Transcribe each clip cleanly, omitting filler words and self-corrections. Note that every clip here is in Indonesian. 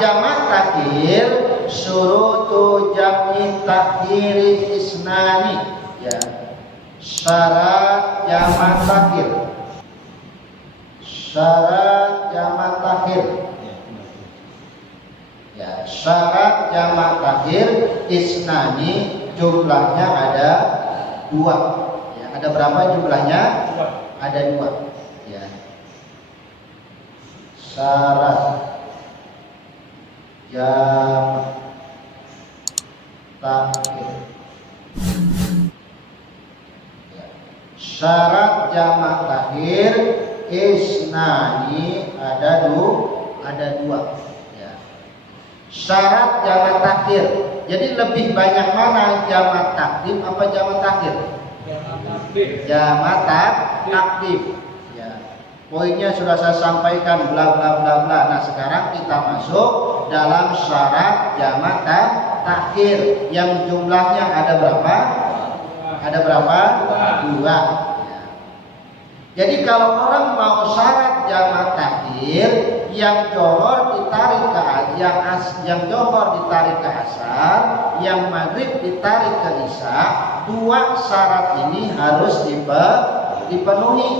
jamak takhir syurutu jam'i takhiri isnani, ya. Syarat jamak takhir. Syarat jamak takhir. Ya, syarat jamak takhir isnani jumlahnya ada 2. Ya, ada berapa jumlahnya? 2. Ada 2. Ya. Syarat jamak takhir. Ya. Syarat jamak takhir isnani ada 2. Syarat jamak takhir. Jadi lebih banyak mana jamak takdim apa jamak takhir? Jamak takdim. Ya. Poinnya sudah saya sampaikan bla bla bla bla. Nah, sekarang kita masuk dalam syarat jamak takhir yang jumlahnya ada berapa? Ada berapa? 2. Ya. Jadi kalau orang mau syarat jamak takhir yang johor ditarik ke yang johor ditarik ke asar, yang maghrib ditarik ke isya, 2 syarat ini harus dipenuhi.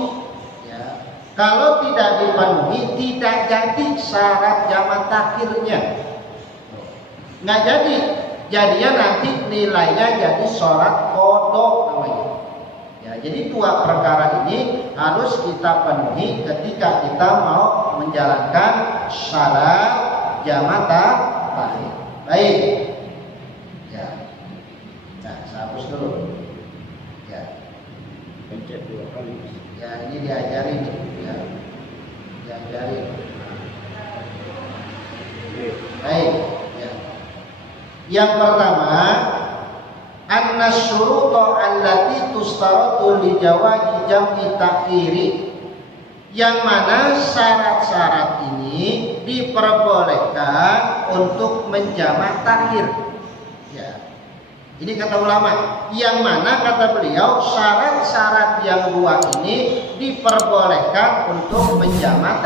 Ya. Kalau tidak dipenuhi, tidak jadi syarat jamak takhirnya. Nggak jadi. Jadinya nanti nilainya jadi sholat qodho namanya. Ya, jadi 2 perkara ini harus kita penuhi ketika kita mau menjalankan syarat jamak takhir. Baik. Ya. Nah, saya hapus dulu. Ya. Pencet 2 kali. Ya, ini diajari nih. Ya. Diajari. Baik. Ya. Yang pertama, anna syuruta allati tustaratu li jawazi jam'i takhiri, yang mana syarat-syarat ini diperbolehkan untuk menjamak takhir. Ya. Ini kata ulama, yang mana kata beliau syarat-syarat yang 2 ini diperbolehkan untuk menjamak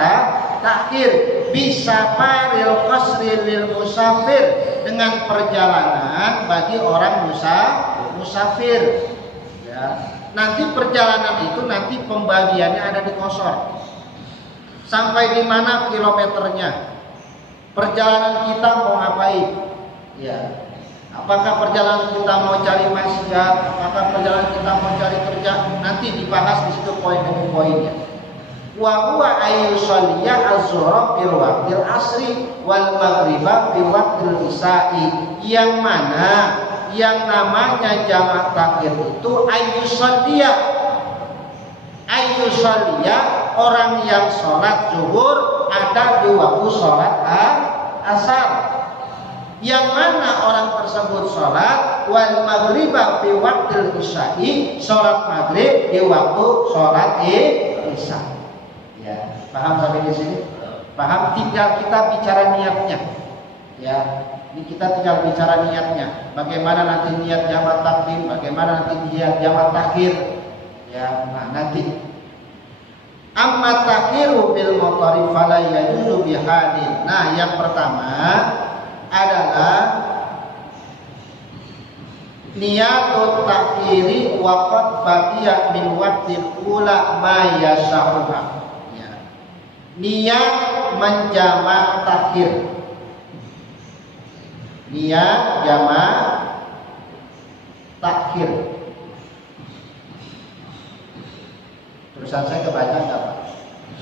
takhir. Bisa paril qasri lil musafir, dengan perjalanan bagi orang musafir. Ya. Nanti perjalanan itu nanti pembagiannya ada di qasar. Sampai di mana kilometernya? Perjalanan kita mau ngapain? Ya. Apakah perjalanan kita mau cari maksiat? Apakah perjalanan kita mau cari kerja? Nanti dibahas di situ poin demi poinnya. Wa huwa ayyusalliya az-zuhra fil waqtil asri wal maghriba fil waqtil isya'i, yang mana yang namanya jamak takhir itu ayyusalliya orang yang sholat zuhur ada di waktu sholat asar, yang mana orang tersebut sholat wal maghriba fi waqtil isya'i, sholat maghrib di waktu sholat isya. Ya, paham sampai di sini? Paham? Tinggal kita bicara niatnya. Ya, ini kita tinggal bicara niatnya. Bagaimana nanti niat jamak takdim, bagaimana nanti niat jamak takhir. Ya, nah nanti. Amma takhiru bil motori fala yajuzu bihadin. Nah, yang pertama adalah niyatut takhiri waqad baqiya min waqtil ula ma yasauha. Niat menjamak takhir. Niat jamak takhir. Tulisan saya kebaca enggak, Pak?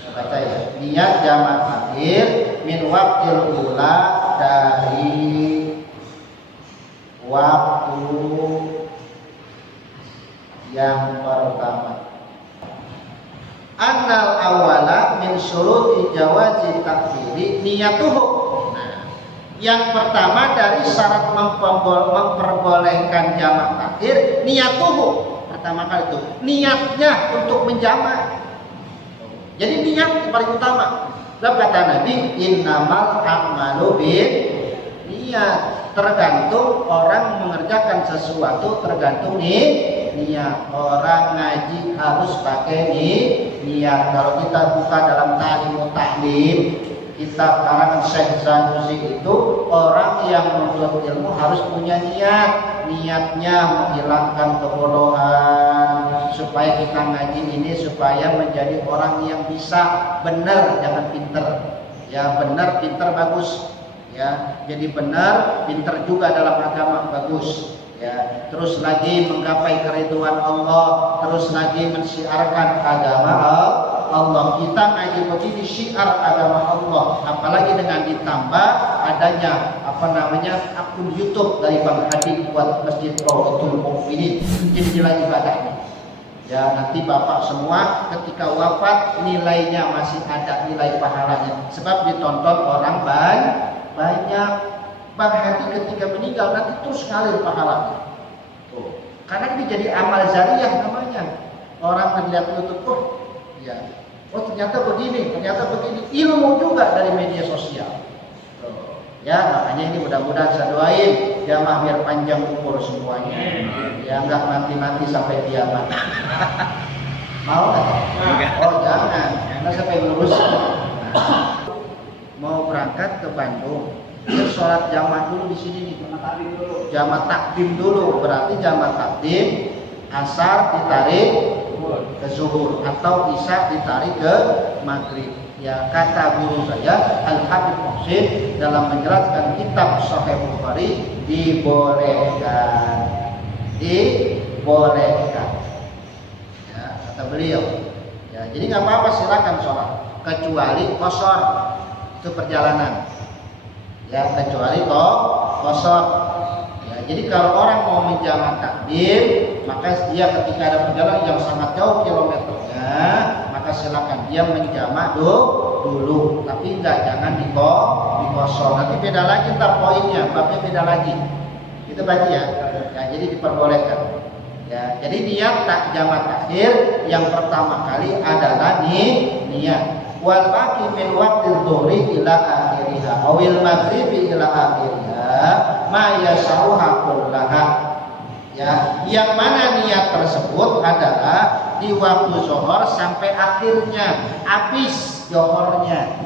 Kebaca ya. Niat jamak takhir min waqtil ula, dari waktu yang pertama. Annal awala min syuruti jawazi takhiri niyatuhu. Nah, yang pertama dari syarat memperbolehkan jamak takhir niyatuhu. Pertama kali itu niatnya untuk menjamak. Jadi niat paling utama. Sebab kata Nabi, innamal a'malu bin niat. Tergantung orang mengerjakan sesuatu, tergantung niat. Orang ngaji harus pakai niat. Kalau kita buka dalam ta'lim, kitab karangan Syekh Sanusi itu, orang yang menuntut ilmu harus punya niatnya menghilangkan kebodohan, supaya kita ngaji ini supaya menjadi orang yang bisa benar, jangan pinter. Ya benar, pinter bagus. Ya, jadi benar, pinter juga dalam agama bagus. Ya, terus lagi menggapai keridhaan Allah, terus lagi mensiarkan agama Allah. Kita ngaji begini syiar agama Allah, apalagi dengan ditambah adanya akun YouTube dari Bang Hadi buat Masjid Rawdatul Mukminin, jadi nilai ibadahnya. Ya, nanti Bapak semua ketika wafat nilainya masih ada, nilai pahalanya, sebab ditonton orang banyak. Bang Hadi ketika meninggal nanti terus ngalir pahalanya. Tuh. Karena ini jadi amal jariah namanya. Orang melihat YouTube, ternyata begini, ilmu juga dari media sosial. Tuh. Ya, makanya ini mudah-mudahan saya doain jamaah biar panjang umur semuanya. Ya, enggak mati sampai kiamat. Mau enggak? Oh, jangan. Karena sampai lulus. Mau berangkat ke Bandung. Dia sholat jamaah dulu di sini nih, jamaah takdim dulu. Berarti jamaah takdim asar ditarik ke zuhur atau isya ditarik ke maghrib. Ya, kata guru saya Al-Habib Muhsin dalam menjelaskan kitab Sahih Bukhari, dibolehkan. Ya, kata beliau. Ya, jadi nggak apa-apa, silakan sholat kecuali qashar, itu perjalanan. Ya, kecuali kosor. Ya, jadi kalau orang mau menjamak takdim, maka dia ketika ada perjalanan yang sangat jauh kilometernya, maka silakan dia menjamak dulu. Tapi jangan di kosor. Nanti beda lagi ntar poinnya, babnya beda lagi. Itu berarti ya. Ya, jadi diperbolehkan. Ya, jadi niat tak jamak takhir yang pertama kali adalah niat. Wal baqi min waqtil dhuhri ila akhiriha awil maghribi ila akhiriha ma yasauha kullaha. Ya, yang mana niat tersebut adalah di waktu zuhur sampai akhirnya, habis zuhurnya.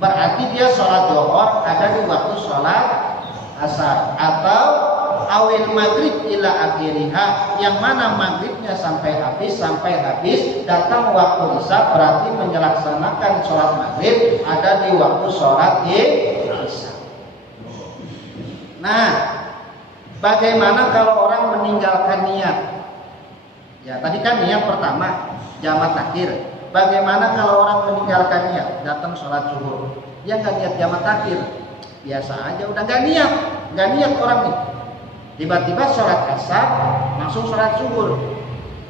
Berarti dia sholat zuhur ada di waktu sholat asar, atau awil maghrib ila akhiriha, yang mana maghribnya sampai habis datang waktu isya, berarti menyelaksanakan sholat maghrib ada di waktu sholat isya. Nah, bagaimana kalau orang meninggalkan niat? Ya, tadi kan niat pertama jamak takhir. Bagaimana kalau orang meninggalkan niat, datang sholat zuhur, dia nggak niat jamak takhir, biasa aja, udah nggak niat orang nih. Tiba-tiba sholat asar langsung sholat zuhur.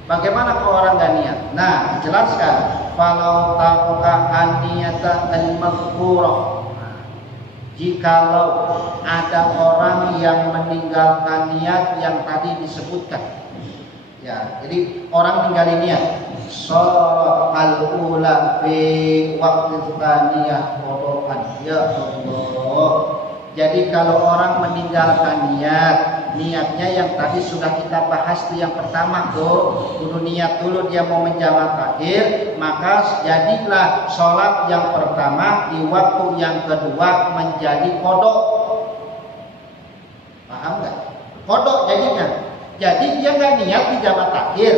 Bagaimana kalau orang gak niat? Nah, dijelaskan falau taruka an-niyata al-maghfurah. Jikalau ada orang yang meninggalkan niat yang tadi disebutkan. Ya, jadi orang ninggalin niat. Sholat al-ula fi waqti tsaniyah qada'an. Ya Allah. Jadi kalau orang meninggalkan niatnya yang tadi sudah kita bahas tuh, yang pertama tuh kudu niat dulu dia mau menjamak takhir, maka jadilah sholat yang pertama di waktu yang kedua menjadi kodok. Paham nggak? Kodok jadinya. Jadi dia nggak niat di jamak takhir,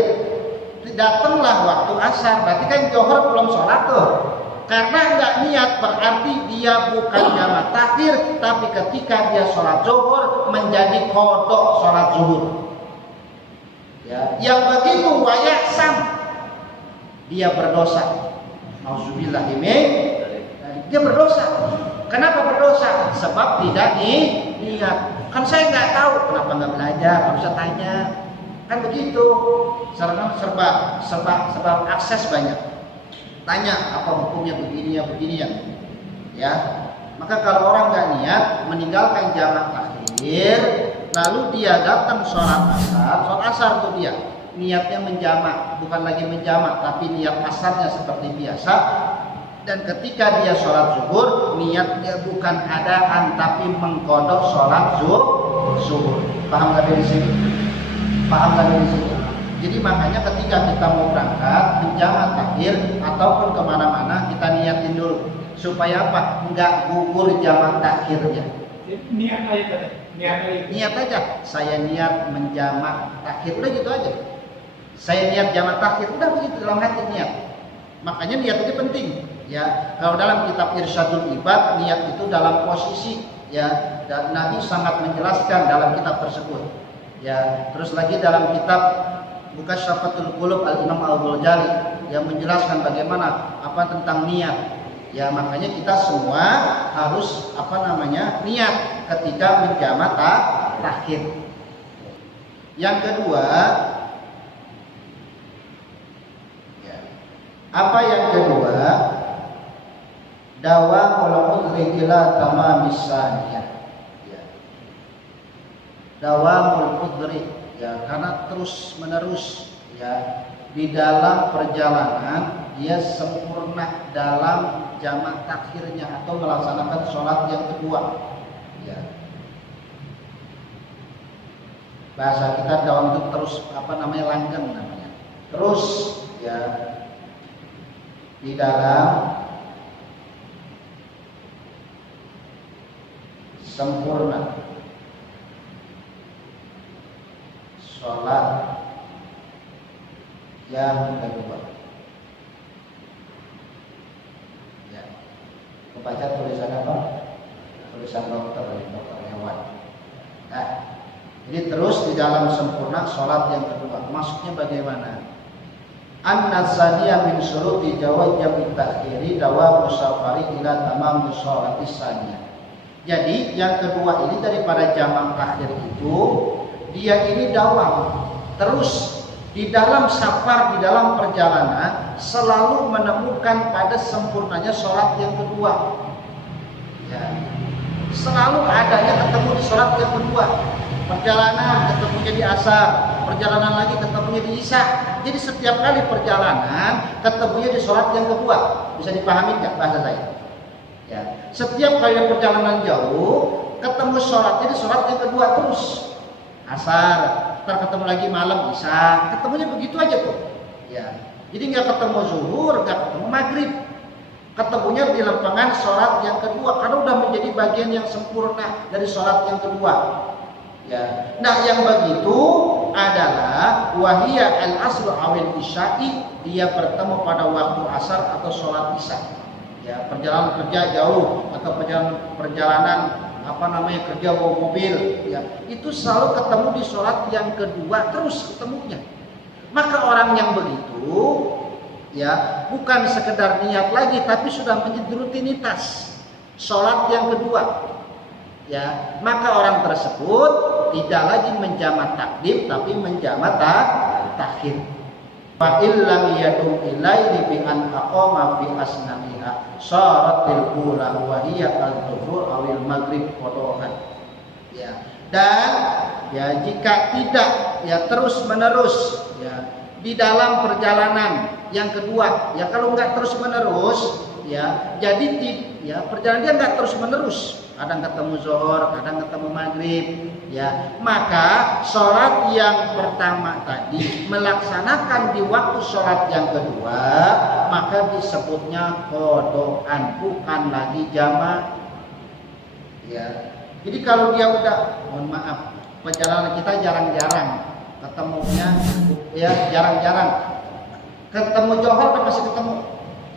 datanglah waktu asar, berarti kan zuhur belum sholat tuh. Karena nggak niat berarti dia bukan jamak takhir, tapi ketika dia sholat zuhur menjadi kodok sholat zuhur. Ya, yang begitu wayaksam, dia berdosa. Auzubillah dia berdosa. Kenapa berdosa? Sebab tidak niat. Kan saya nggak tahu, kenapa nggak belajar? Harusnya tanya. Kan begitu. Serba akses banyak. Tanya apa hukumnya beginian. Ya, maka kalau orang nggak niat meninggalkan jamak takhir, lalu dia datang sholat asar tuh dia niatnya menjamak, bukan lagi menjamak tapi niat asarnya seperti biasa. Dan ketika dia sholat zuhur, niatnya bukan adaan tapi mengkodok sholat zuhur. Paham nggak dari sini? Jadi makanya ketika kita mau berangkat menjamak takhir ataupun kemana-mana, kita niatin dulu supaya apa? Enggak gugur jamak takhirnya. Niat aja tadi. Niat aja. Saya niat menjamak takhir, udah gitu aja. Saya niat jamak takhir, udah begitu dalam hati niat. Makanya niat itu penting. Ya, kalau dalam kitab Irsyadul Ibad, niat itu dalam posisi, ya, dan Nabi sangat menjelaskan dalam kitab tersebut. Ya, terus lagi dalam kitab Mukasyafatul Qulub Al-Imam Al-Ghazali yang menjelaskan bagaimana apa tentang niat. Ya, makanya kita semua harus niat ketika menjamak takhir. Yang kedua, ya, apa yang kedua? Dawamul udri ila tamamis saniyah. Ya. Dawamul udri, ya, karena terus menerus, ya, di dalam perjalanan dia sempurna dalam jamak takhirnya atau melaksanakan sholat yang kedua. Ya. Bahasa kita dawam itu terus langgeng namanya. Terus, ya, di dalam sempurna sholat yang kedua. Ya, membaca tulisan apa? Tulisan dokter hewan. Nah, jadi terus di dalam sempurna sholat yang kedua. Maksudnya bagaimana? An-nasaniya min syuruti jawaz jam'i ta'khiri dawa musafari ila tamam sholati saniyah. Jadi yang kedua ini daripada jamak takhir itu, dia ini dawam terus di dalam safar, di dalam perjalanan selalu menemukan pada sempurnanya sholat yang kedua. Ya. Selalu adanya ketemu di sholat yang kedua. Perjalanan ketemunya di asar, perjalanan lagi ketemunya di isya. Jadi setiap kali perjalanan ketemunya di sholat yang kedua. Bisa dipahami nggak bahasa saya? Ya. Setiap kali perjalanan jauh ketemu sholatnya di sholat yang kedua terus. Asar, ntar ketemu lagi malam isya, ketemunya begitu aja tuh. Ya. Jadi nggak ketemu zuhur, nggak ketemu maghrib. Ketemunya di lempengan sholat yang kedua karena udah menjadi bagian yang sempurna dari sholat yang kedua. Ya. Nah, yang begitu adalah wahiyya al-asru awil isya'i, dia bertemu pada waktu asar atau sholat isya. Ya, perjalanan kerja jauh atau perjalanan kerja bawa mobil, ya, itu selalu ketemu di sholat yang kedua terus ketemunya. Maka orang yang begitu, ya, bukan sekedar niat lagi tapi sudah menjadi rutinitas sholat yang kedua. Ya, maka orang tersebut tidak lagi menjamak takdim tapi menjamak takhir. Fa illam yadum ilaihi bi an aqama fi asnaniha syaratil ula wa hiya al-dhuhur awil maghrib qada'an. Ya, dan ya jika tidak, ya, terus menerus, ya, di dalam perjalanan yang kedua, ya, kalau enggak terus menerus, ya, jadi ya perjalanan dia enggak terus menerus. Kadang ketemu zuhur, kadang ketemu maghrib, ya, maka sholat yang pertama tadi melaksanakan di waktu sholat yang kedua, maka disebutnya qada'an, bukan lagi jamak. Ya, jadi kalau dia udah, mohon maaf, perjalanan kita jarang-jarang ketemunya, ya, jarang-jarang ketemu zuhur kan masih ketemu,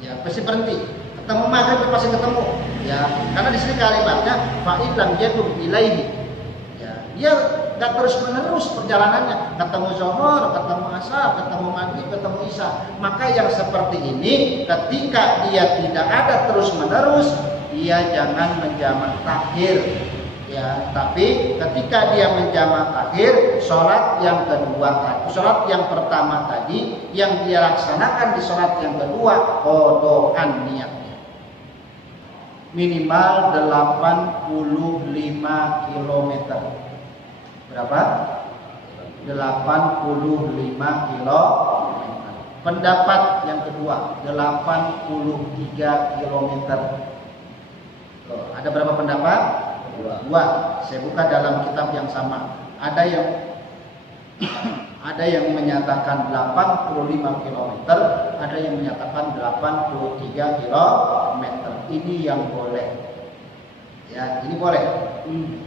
ya, pasti berhenti. Ketemu maghrib pasti ketemu, ya, karena di sini kalimatnya fa'id lam yadum ilaihi, ya, dia nggak terus menerus perjalanannya, ketemu zuhur, ketemu asar, ketemu maghrib, ketemu isya. Maka yang seperti ini ketika dia tidak ada terus menerus, dia jangan menjamak takhir, ya, tapi ketika dia menjamak takhir, sholat yang kedua, sholat yang pertama tadi yang dia laksanakan di sholat yang kedua qada'an niatnya. Minimal 85 km. Berapa? 85 km. Pendapat yang kedua 83 km. Ada berapa pendapat? Dua. Saya buka dalam kitab yang sama. Ada yang menyatakan 85 km, ada yang menyatakan 83 km. ini yang boleh. Ya, ini boleh.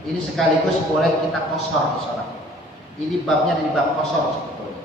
Ini sekaligus boleh kita qashar di sholat. Ini babnya dari bab qashar sebetulnya.